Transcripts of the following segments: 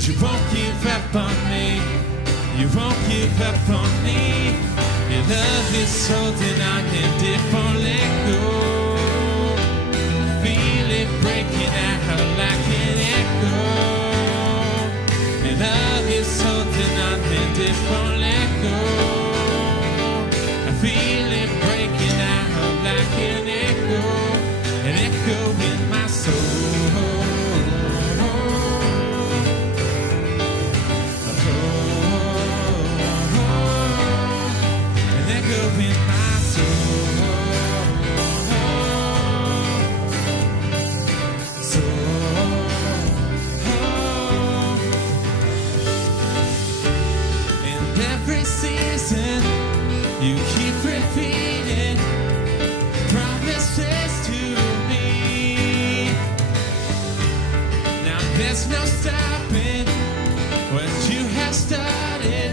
'cause you won't give up on me. You won't give up on me. Your love is holding on and it won't let go. Feel it breaking out like an echo. Your love is holding on and it won't let go. I feel it breaking out like an echo in my soul. An echo in my soul. And every season you keep repeating promises to me. Now there's no stopping what you have started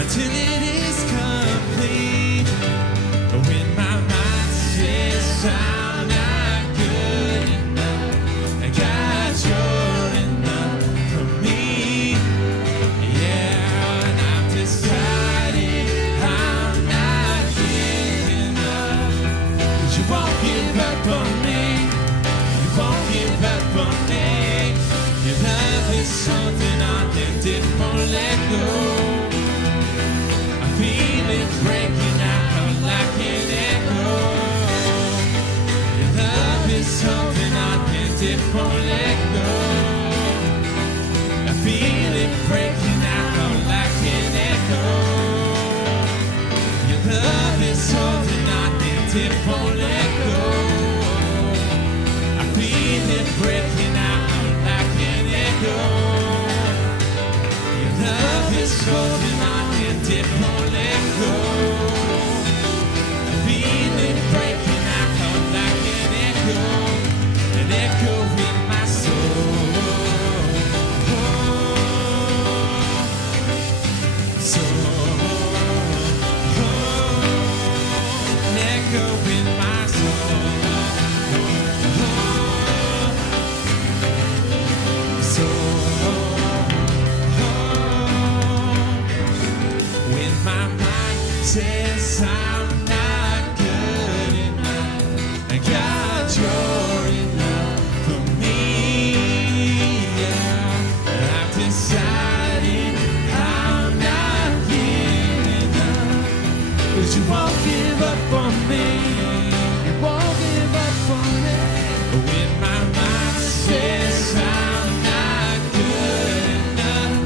until it is complete. When my mind says I'm not good enough, God, you're enough for me. Yeah, and I've decided I'm not giving up. You won't give up on me. You won't give up on me. Your love is something on and it won't let go. I feel it breaking out like an echo. Your love is something on and it won't let go. I feel it breaking out like an echo. Your love is something on and it won't let go. I feel it breaking out like an echo. Your love is holding on and it won't let go. I feel it breaking out like an echo in my soul. An echo in my soul. When my mind says I'm not good enough, and God, you're enough for me. Yeah, I've decided I'm not giving up, 'cause you won't give up on me. You won't give up on me. When my mind says I'm not good enough,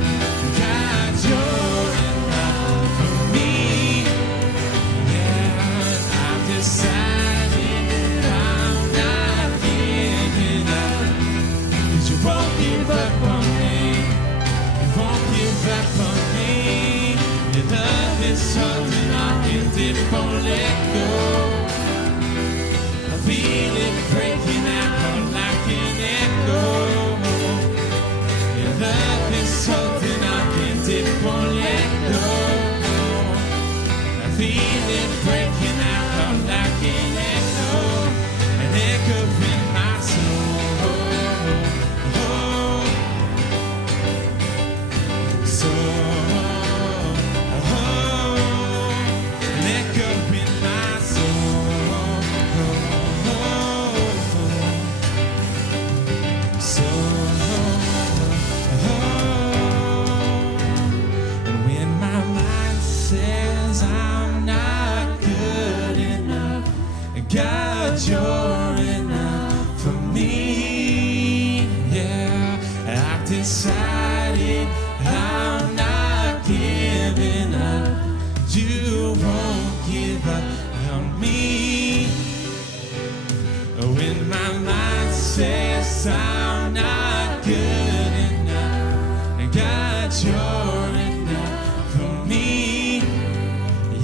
God, you're enough for me. Yeah, I've decided I'm not giving up, 'cause you won't give up on me. You won't give up on me. Your love is holding on and it won't let go. I feel it breaking out like an echo. Your love is holding on and it won't let go. I feel it breaking out like an echo in my soul. An echo in my soul. And when my mind says I'm not good enough, God, you're enough for me. Yeah, I've decided I'm not giving up. You won't give up on me. When my mind says I'm not good enough, God, you're enough for me.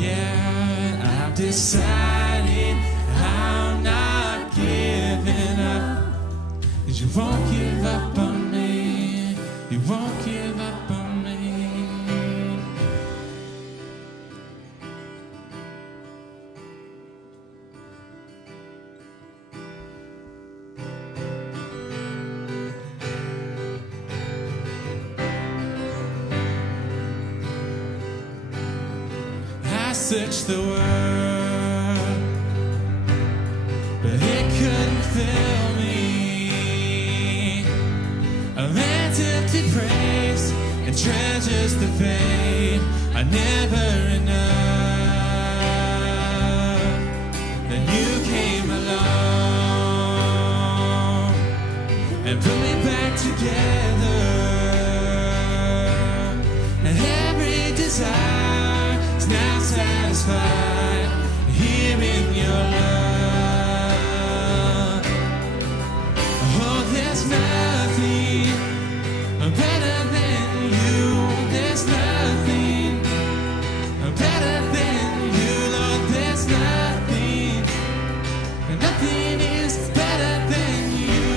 Yeah, I've decided I'm not giving up, 'cause you won't give up on me. You won't give up on me. searched the world, but it couldn't fill me. A man's empty praise and treasures the fade are never enough. Then you came along and put me back together, and every desire is now satisfied here in your love. Oh, there's nothing better than you. There's nothing better than you, Lord. There's nothing, and nothing is better than you.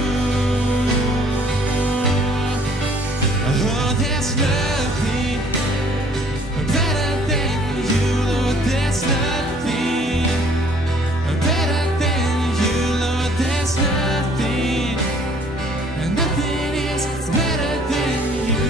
Oh, there's nothing better than you, Lord. There's nothing better than you, Lord. There's nothing, and nothing is better than you.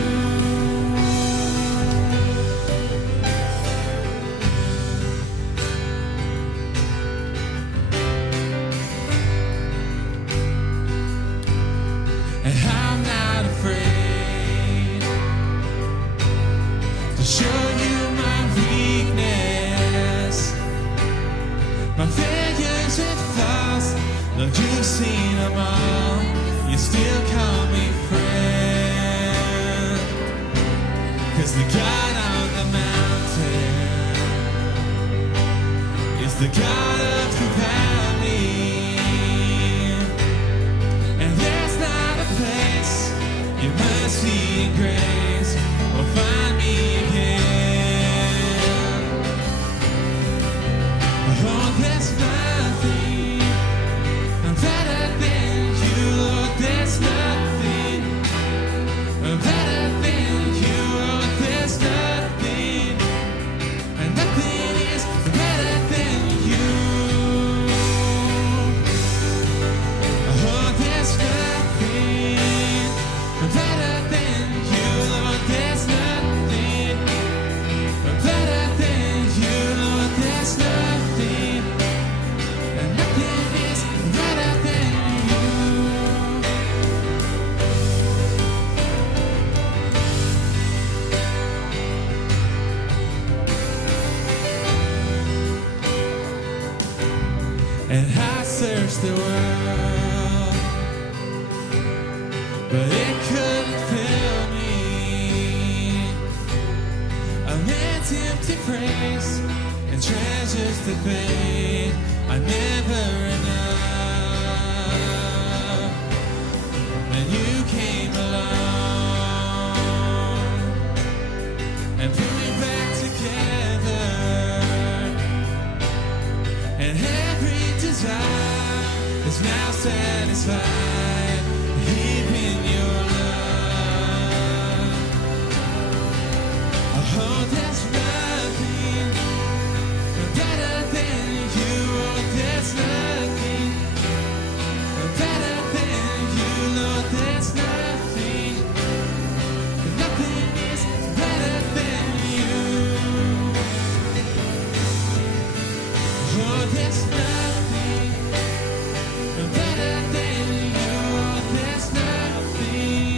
And I'm not afraid to show you my weakness, my failures and flaws. Lord, you've seen them all. You still call me friend, 'cause the God on the mountain is the God of the valley. And there's not a place your mercy and grace will find me again. Oh, there's nothing better than you, Lord. There's nothing better than you, Lord. There's nothing, and nothing is better than you. Oh, there's nothing better than you, Lord. There's nothing better than you, Lord. There's nothing, and nothing is better than you. And I searched the world, but it couldn't fill me. A man's empty praise and treasures that fade are never enough. When you came along and put me back together, and every desire is now satisfied here in your love. Oh, there's nothing better than you. Oh, there's nothing better than you, Lord. There's nothing, nothing is better than you. Oh, there's nothing better than you. There's nothing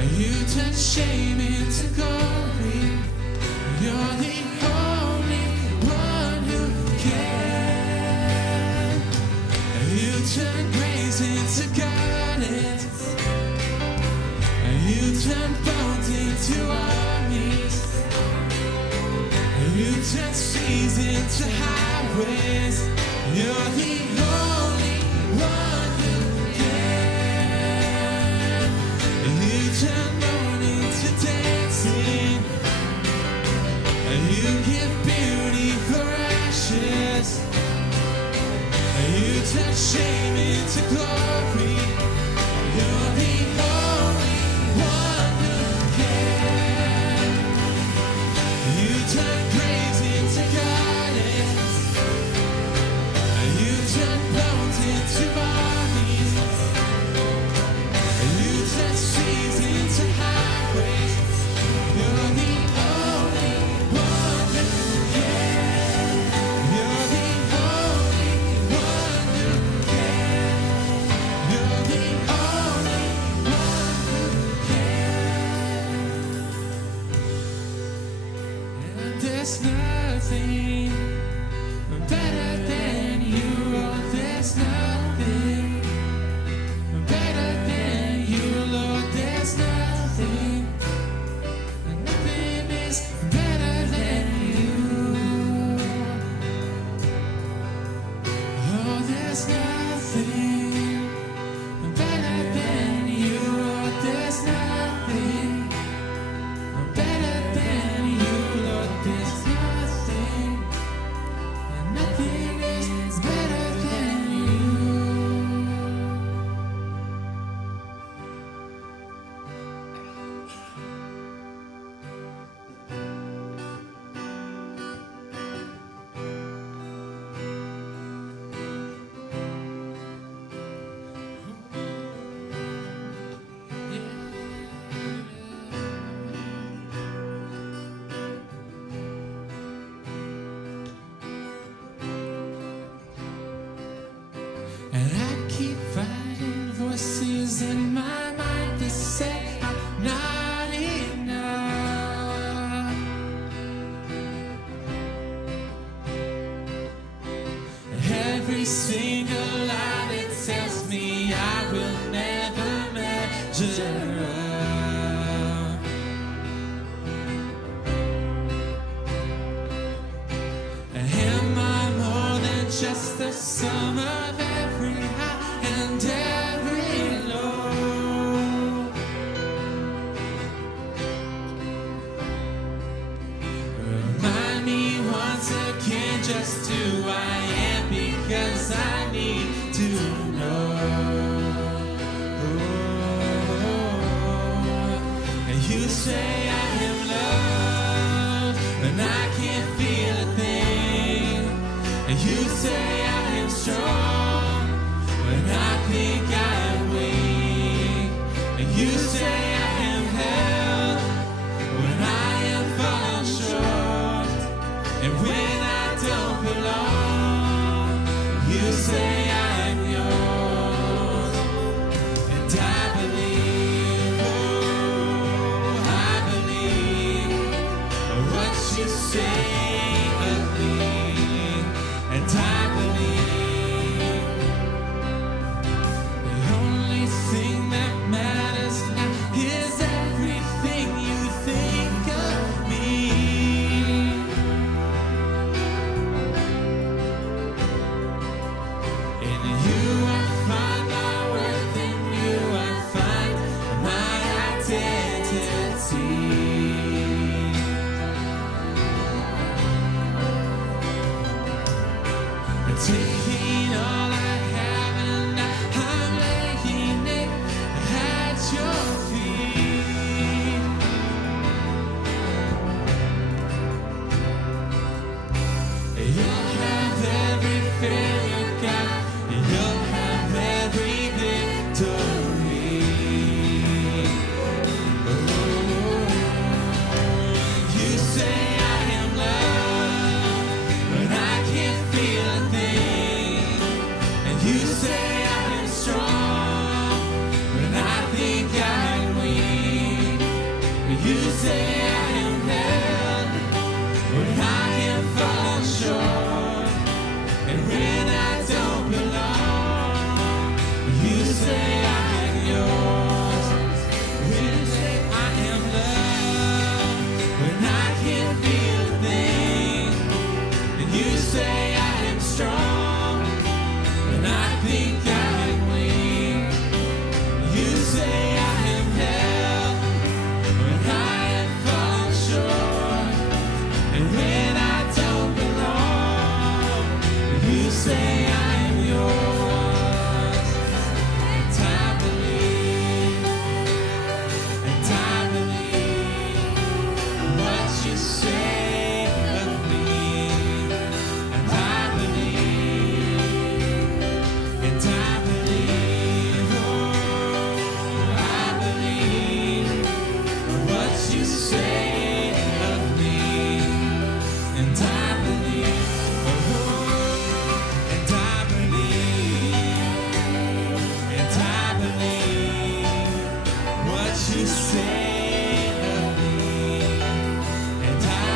You turn shame into glory. You're the only one who can. You turn grace into gardens. You turn bones into armies. You turn seas into highways. You're the only one who can. You turn mourning to dancing. You give beauty for ashes. You turn shame into glory. You're the only one who can. You turn graves into gardens. You turn bones into armies. You turn seas into highways. You're the only one who can. You're the only one who can. You're the only one who can. And there's nothing better than you. Oh, there's nothing better than you, Lord. There's nothing. Nothing is better than you. Oh, there's nothing better than you. Oh, there's nothing better than you, Lord. There's nothing. Nothing is better than you. And I keep finding voices in my mind that say I'm not enough. Every single lie that tells me I will never measure up. Am I more than just the sum of every high and every low? Remind me once again just who I am, because I need to know. And you say I am loved, and I can't feel a thing. And you say I am strong, when I think I am weak. And you say I am held, when I am falling short. And when I don't belong, you say I am yours. And I believe, oh, I believe what you say of me. And I believe the only thing that matters now say I am held when I can fall short, and when I don't belong, you say I am yours. When you say I am loved when I can't feel a thing, and you say I am strong when I think I am weak. You say I am held when I am fallen short, and when I don't belong, you say I am yours. And I believe what you say of me. And I believe, oh, I believe what you say of me. And I believe, oh, and I believe what you say of me. And I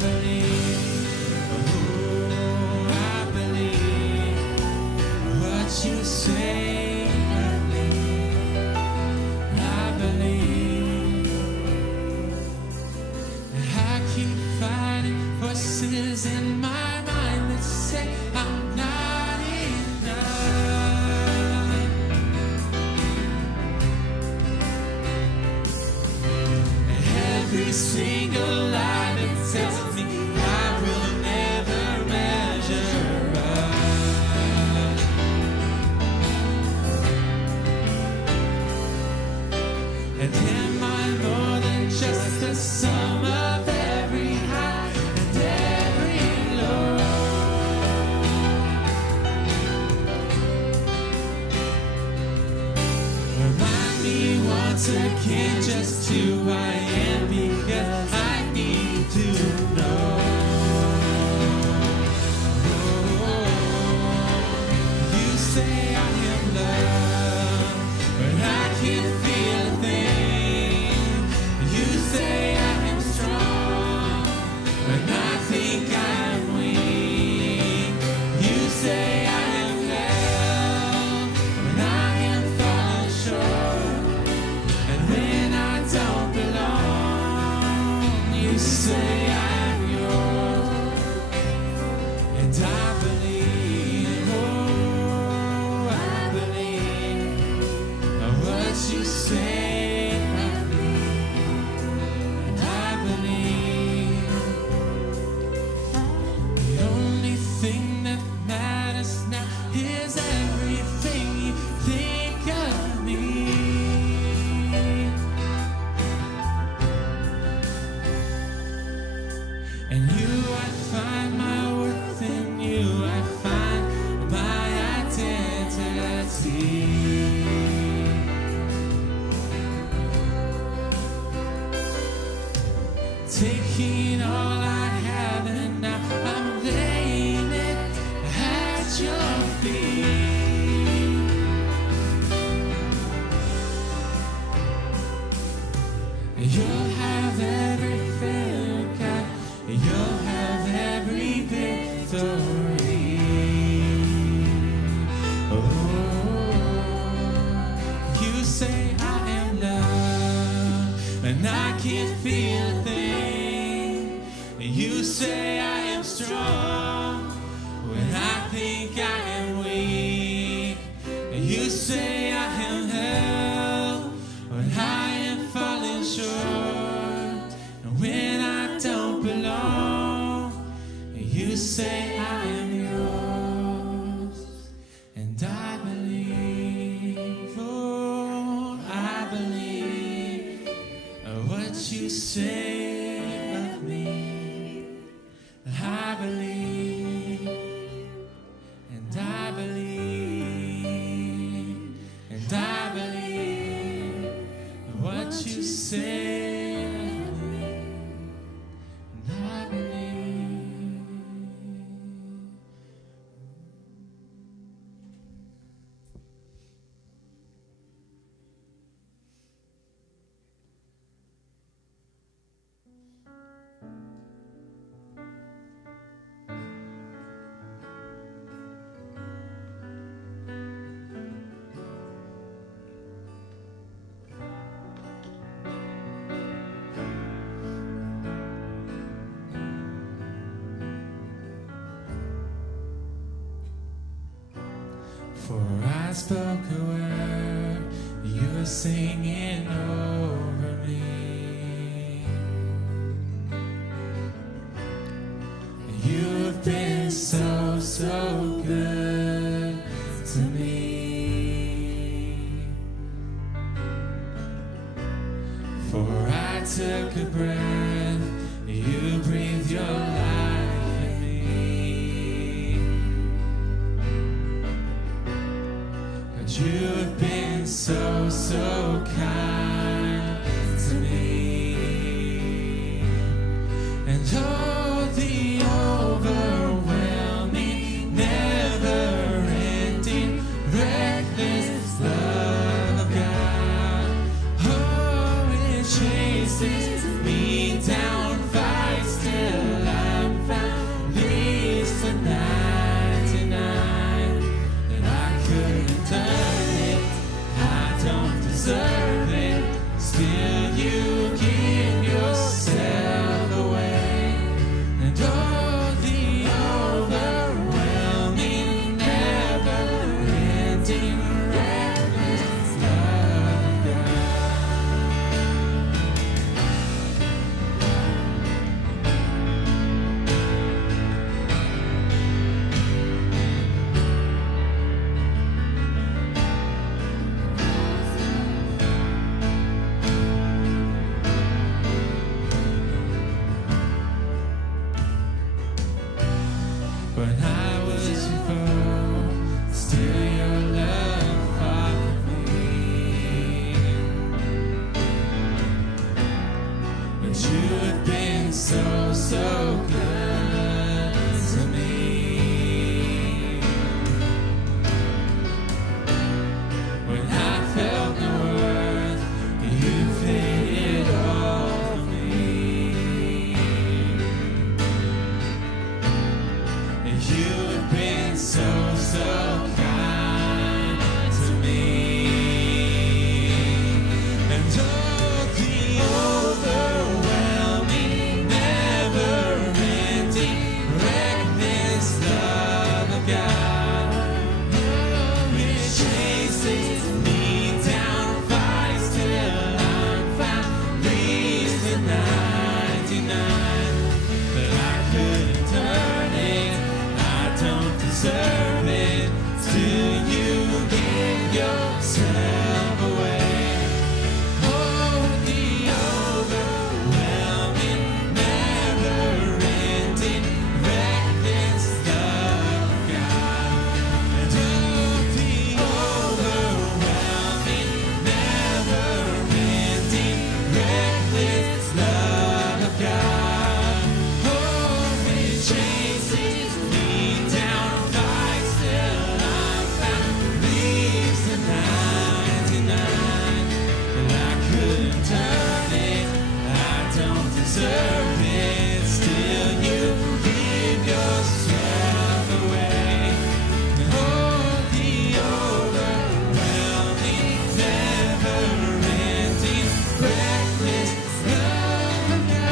believe, oh, I believe what you say of me. I believe. I keep fighting voices in my mind that say I'm not enough. Every single lie that tells me I will never measure up. And am I more than just a sum of every high and every low? Remind me once again just who I am, because I need to know. You say I am loved, but I can't feel a thing. You say I am strong, but I think I am weak. You say I am held when I am fallen short, and when I don't belong, you say I'm yours. And I believe, oh, I believe what you say of me. And I believe the only thing that matters now is everything you think of me. And you, I find my worth in you. I find my identity. Taking all I have and now I'm laying it at your feet. You'll have everything, God. You'll have every victory. Oh, you say I am loved, and I can't feel a thing. You say I am strong when I think I am weak. You say I am held when I am falling short, and when I don't belong, you say I am yours. And I believe, oh, I believe what you say of me. I believe, and For I spoke a word, you were singing over me. You have been so, so good to me. For I took a breath, you breathed your life in me. But you have been so, so kind to me. And oh, the overwhelming, never-ending, reckless love of God. Oh, it chases me down, fights till I'm found, leaves the 99. And I couldn't earn it, I don't deserve it, still you give yourself away. And oh, the overwhelming, never-ending, reckless love of God. When I was your foe, still your love followed me. But you have been so, so good to me. When I felt no worth, you paid it all for me. And you have been so, so kind to me. And oh, the overwhelming, never-ending, reckless love of God. Oh, it chases me down, fights till I'm found, leaves the 99. But I couldn't earn it, I don't deserve it, till you give yourself away. Oh, the overwhelming, never-ending, reckless love of God. And oh, the overwhelming, never-ending, reckless love of God. Oh, it chases me down, fights till I'm found, leaves the 99. And I couldn't earn it, I don't deserve it, still you give yourself away. Oh, the overwhelming, never-ending, reckless love of God.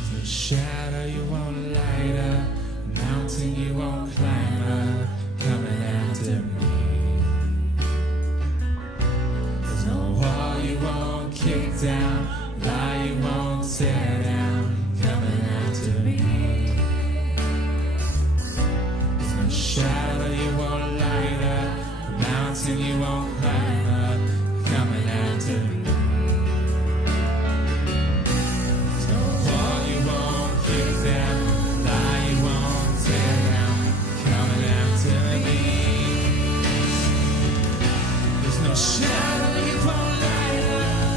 There's no shadow you won't light up, mountain you won't climb up, coming after me. There's no wall you won't kick down, lie you won't tear down, coming after me. There's no shadow you won't light up, mountain you won't climb up, coming after me. There's no wall you won't kick down, lie you won't tear down, coming after me. There's no shadow you won't light up,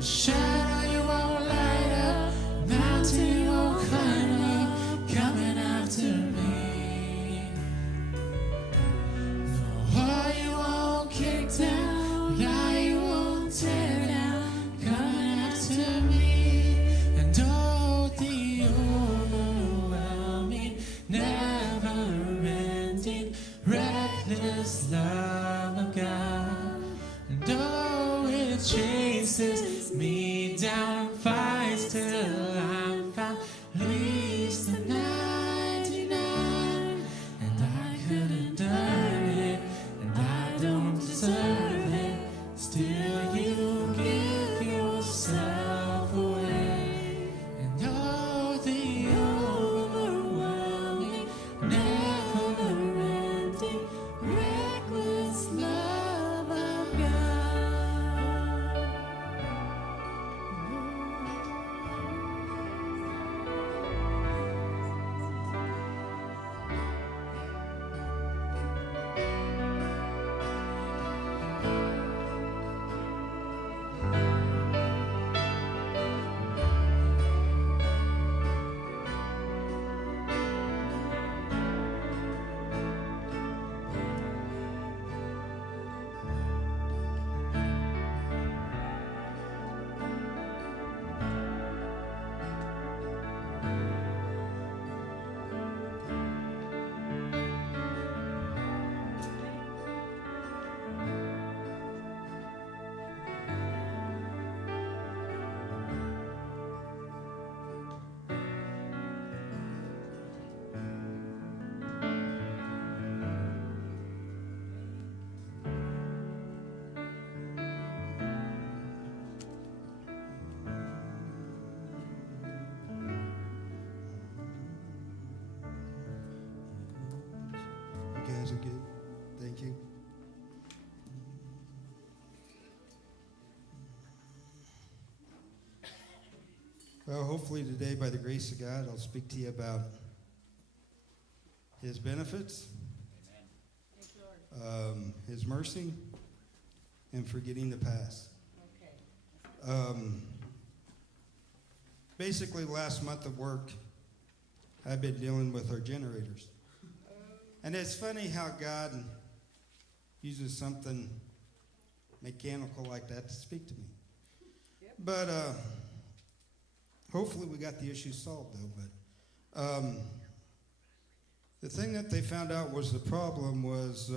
Shadow you won't light up, mountain you won't climb up, coming after me. No wall you won't kick down, lie you won't tear down, coming after me. And oh, the overwhelming, never-ending, reckless love of God. And oh, it chases me down, fights till I'm found, leaves the 99. And I couldn't earn it, and I don't deserve it. Still you give yourself away. And oh, the overwhelming, never-ending, reckless love of God. You guys are good. Thank you. Well, hopefully today, by the grace of God, I'll speak to you about His benefits, His mercy, and forgetting the past. Basically, last month of work, I've been dealing with our generators. And it's funny how God uses something mechanical like that to speak to me. Yep. But hopefully we got the issue solved, though. But the thing that they found out was the problem was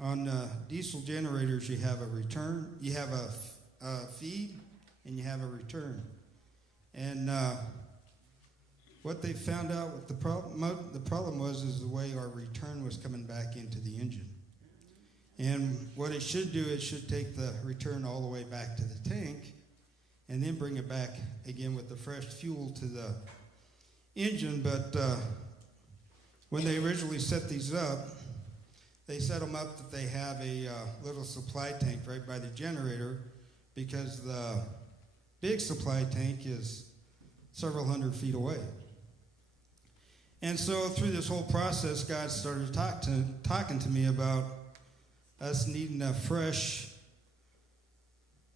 on diesel generators, you have a return, you have a feed, and you have a return. And what they found out with the problem was the way our return was coming back into the engine. And what it should do, it should take the return all the way back to the tank and then bring it back again with the fresh fuel to the engine. But when they originally set these up, they set them up that they have a little supply tank right by the generator, because the big supply tank is several hundred feet away. And so through this whole process, God started talking to me about us needing a fresh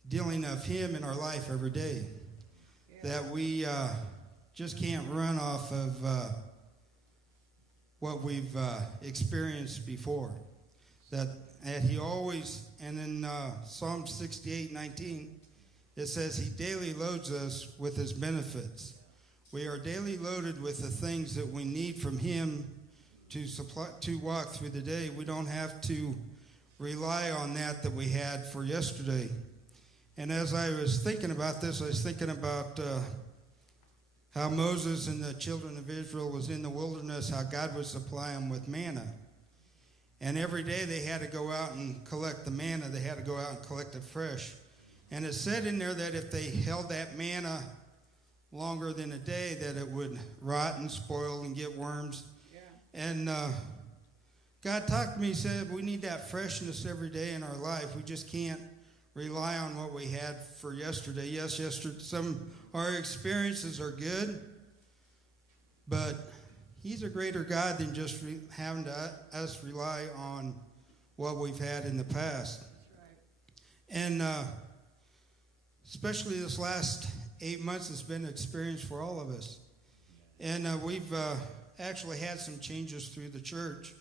dealing of Him in our life every day. Yeah. That we just can't run off of what we've experienced before. That He always, and in Psalm 68:19, it says He daily loads us with His benefits. We are daily loaded with the things that we need from Him to walk through the day. We don't have to rely on that we had for yesterday. And as I was thinking about this, I was thinking about how Moses and the children of Israel was in the wilderness, how God would supply them with manna. And every day they had to go out and collect the manna. They had to go out and collect it fresh. And it said in there that if they held that manna longer than a day, that it would rot and spoil and get worms. Yeah. And God talked to me, said we need that freshness every day in our life. We just can't rely on what we had for yesterday. Yes, our experiences are good, but He's a greater God than just having us rely on what we've had in the past. Right. And especially this last 8 months has been an experience for all of us. And we've actually had some changes through the church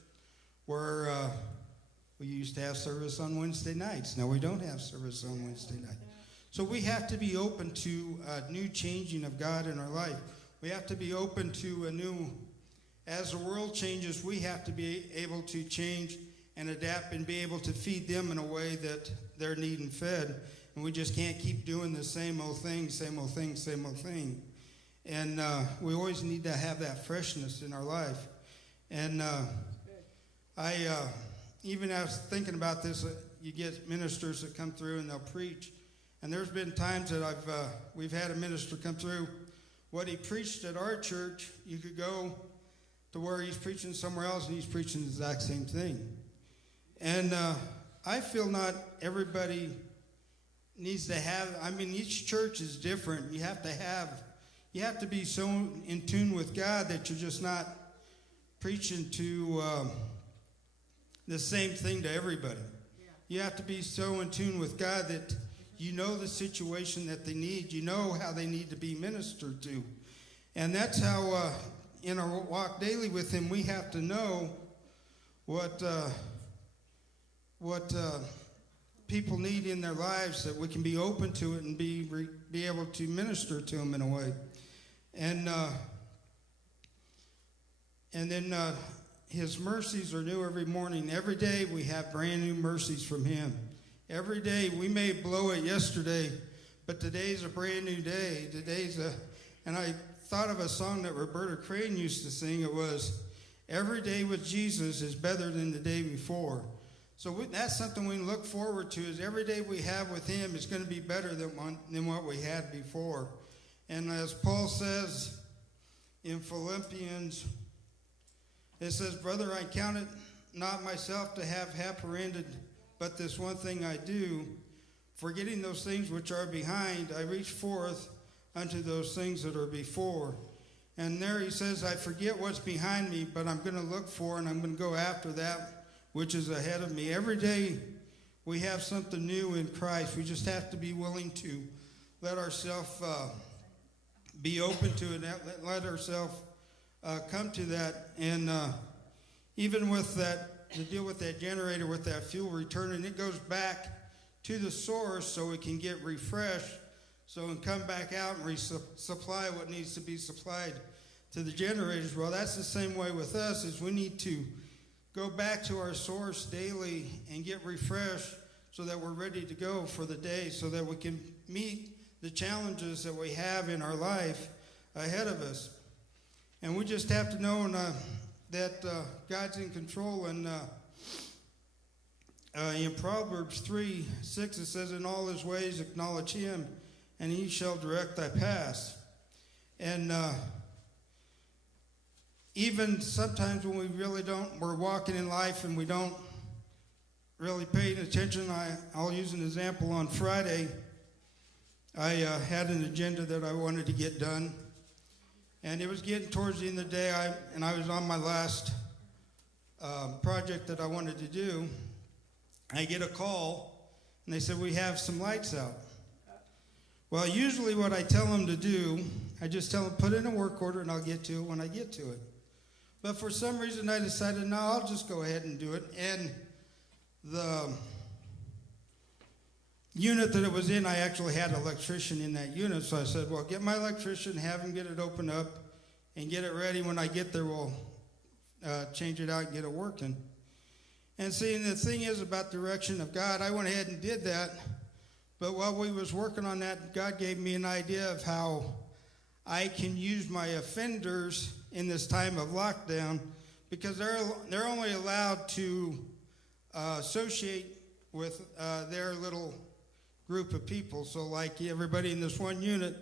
where we used to have service on Wednesday nights. Now we don't have service on Wednesday night. So we have to be open to a new changing of God in our life. We have to be open to a new, as the world changes, we have to be able to change and adapt and be able to feed them in a way that they're needing fed. And we just can't keep doing the same old thing, same old thing, same old thing. And we always need to have that freshness in our life. And even I was thinking about this, you get ministers that come through and they'll preach. And there's been times that we've had a minister come through. What he preached at our church, you could go to where he's preaching somewhere else and he's preaching the exact same thing. And I feel not everybody needs to have, each church is different. You have to be so in tune with God that you're just not preaching to the same thing to everybody. Yeah. You have to be so in tune with God that you know the situation that they need. You know how they need to be ministered to. And that's how, in our walk daily with Him, we have to know what people need in their lives, that we can be open to it and be able to minister to them in a way. And then His mercies are new every morning. Every day we have brand new mercies from Him. Every day, we may blow it yesterday, but today's a brand new day. And I thought of a song that Roberta Crane used to sing. It was, every day with Jesus is better than the day before. So that's something we look forward to, is every day we have with Him is going to be better than what we had before. And as Paul says in Philippians, it says, brother, I count it not myself to have apprehended, but this one thing I do, forgetting those things which are behind, I reach forth unto those things that are before. And there he says, I forget what's behind me, but I'm going to look for and I'm going to go after that which is ahead of me. Every day we have something new in Christ. We just have to be willing to let ourselves be open to it, let ourselves come to that. And even with that, to deal with that generator, with that fuel returning, it goes back to the source so it can get refreshed, so it can come back out and resupply what needs to be supplied to the generators. Well, that's the same way with us, is we need to go back to our source daily and get refreshed so that we're ready to go for the day, so that we can meet the challenges that we have in our life ahead of us. And we just have to know that God's in control. And in Proverbs 3:6 it says, in all His ways acknowledge Him, and He shall direct thy paths. And even sometimes when we really we're walking in life and we don't really pay attention. I'll use an example. On Friday, I had an agenda that I wanted to get done. And it was getting towards the end of the day, I was on my last project that I wanted to do. I get a call, and they said, we have some lights out. Well, usually what I tell them to do, I just tell them, put in a work order, and I'll get to it when I get to it. But for some reason, I decided, no, I'll just go ahead and do it. And the unit that it was in, I actually had an electrician in that unit, so I said, well, get my electrician, have him get it opened up, and get it ready. When I get there, we'll change it out and get it working. And see, the thing is about direction of God, I went ahead and did that, but while we was working on that, God gave me an idea of how I can use my offenders in this time of lockdown, because they're only allowed to associate with their little group of people. So like everybody in this one unit,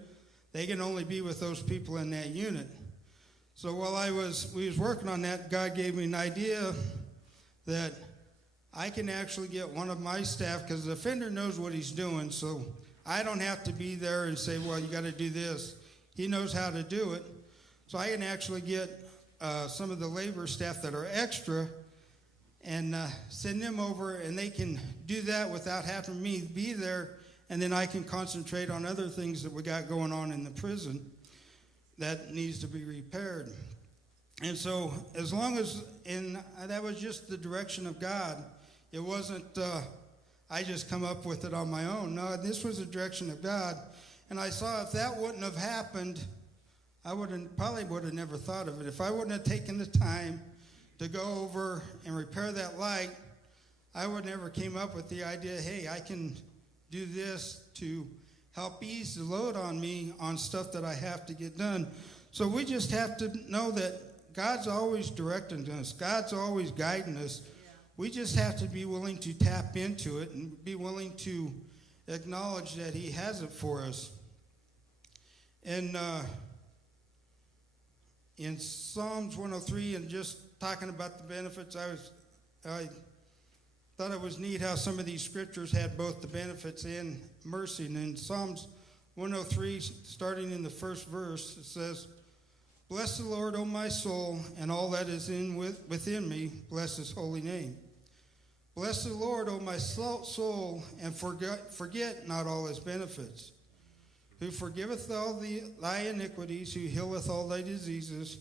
they can only be with those people in that unit. So while we was working on that, God gave me an idea that I can actually get one of my staff, because the offender knows what he's doing, so I don't have to be there and say, well, you got to do this. He knows how to do it. So I can actually get some of the labor staff that are extra and send them over, and they can do that without having me be there and then I can concentrate on other things that we got going on in the prison that needs to be repaired. And so as long as, and that was just the direction of God. It wasn't, I just come up with it on my own. No, this was the direction of God. And I saw if that wouldn't have happened, I probably would have never thought of it. If I wouldn't have taken the time to go over and repair that light, I would never came up with the idea, hey, I can do this to help ease the load on me on stuff that I have to get done. So we just have to know that God's always directing us. God's always guiding us. Yeah. We just have to be willing to tap into it and be willing to acknowledge that he has it for us. And in Psalms 103, and just talking about the benefits, I thought it was neat how some of these scriptures had both the benefits and mercy. And in Psalms 103, starting in the first verse, it says, "Bless the Lord, O my soul, and all that is within me. Bless his holy name. Bless the Lord, O my soul, and forget not all his benefits. Who forgiveth all thy iniquities, who healeth all thy diseases,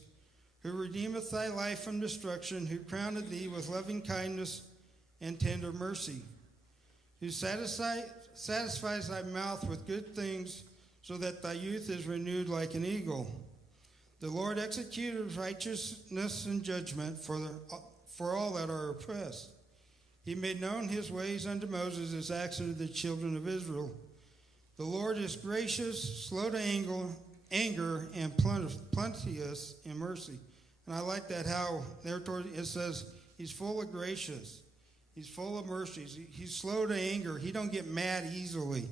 who redeemeth thy life from destruction, who crowneth thee with loving kindness and tender mercy, who satisfies thy mouth with good things, so that thy youth is renewed like an eagle. The Lord executeth righteousness and judgment for all that are oppressed. He made known his ways unto Moses, his acts unto the children of Israel. The Lord is gracious, slow to anger, and plenteous in mercy." And I like that how there it says he's full of gracious. He's full of mercies. He's slow to anger. He don't get mad easily.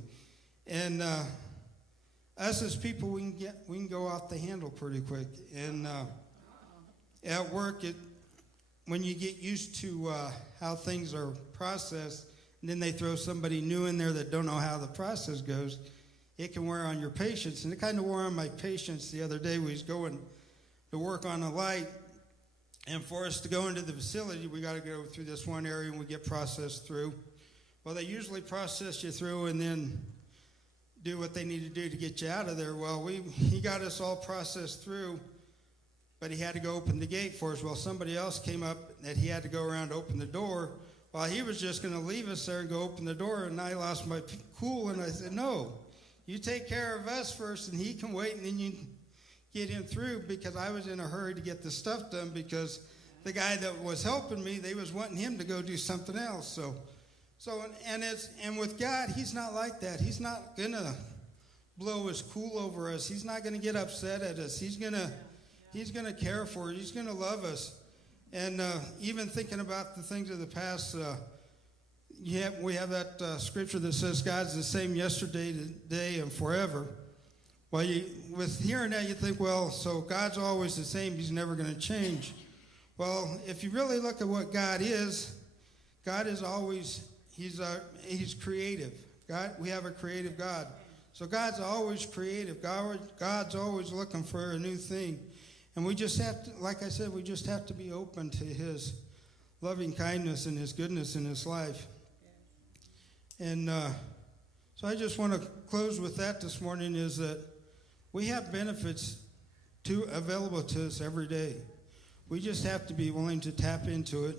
And us as people, we can go off the handle pretty quick. And at work, when you get used to how things are processed, and then they throw somebody new in there that don't know how the process goes, it can wear on your patience. And it kind of wore on my patience the other day. We was going to work on a light, and for us to go into the facility, we got to go through this one area and we get processed through. Well, they usually process you through and then do what they need to do to get you out of there. Well, he got us all processed through, but he had to go open the gate for us. Well, somebody else came up that he had to go around to open the door. Well, he was just going to leave us there and go open the door, and I lost my cool, and I said, "No, you take care of us first, and he can wait, and then you get him through," because I was in a hurry to get the stuff done, because the guy that was helping me, they was wanting him to go do something else. And with God, he's not like that. He's not going to blow his cool over us. He's not going to get upset at us. He's going to care for us. He's going to love us. And even thinking about the things of the past, we have that scripture that says God's the same yesterday, today, and forever. Well, with hearing that, you think, well, so God's always the same. He's never going to change. Well, if you really look at what God is always, he's creative. We have a creative God. So God's always creative. God's always looking for a new thing. And we just have to, like I said, we just have to be open to his loving kindness and his goodness in his life. And so I just want to close with that this morning, is that we have benefits available to us every day. We just have to be willing to tap into it.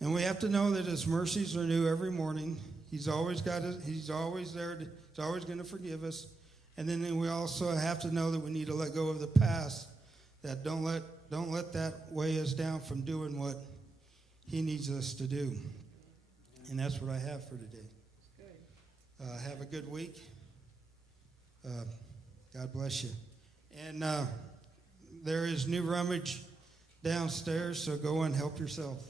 And we have to know that his mercies are new every morning. He's always got us, he's always there. He's always going to forgive us. And then we also have to know that we need to let go of the past. That don't let that weigh us down from doing what he needs us to do. And that's what I have for today. Have a good week. God bless you. And there is new rummage downstairs, so go and help yourself.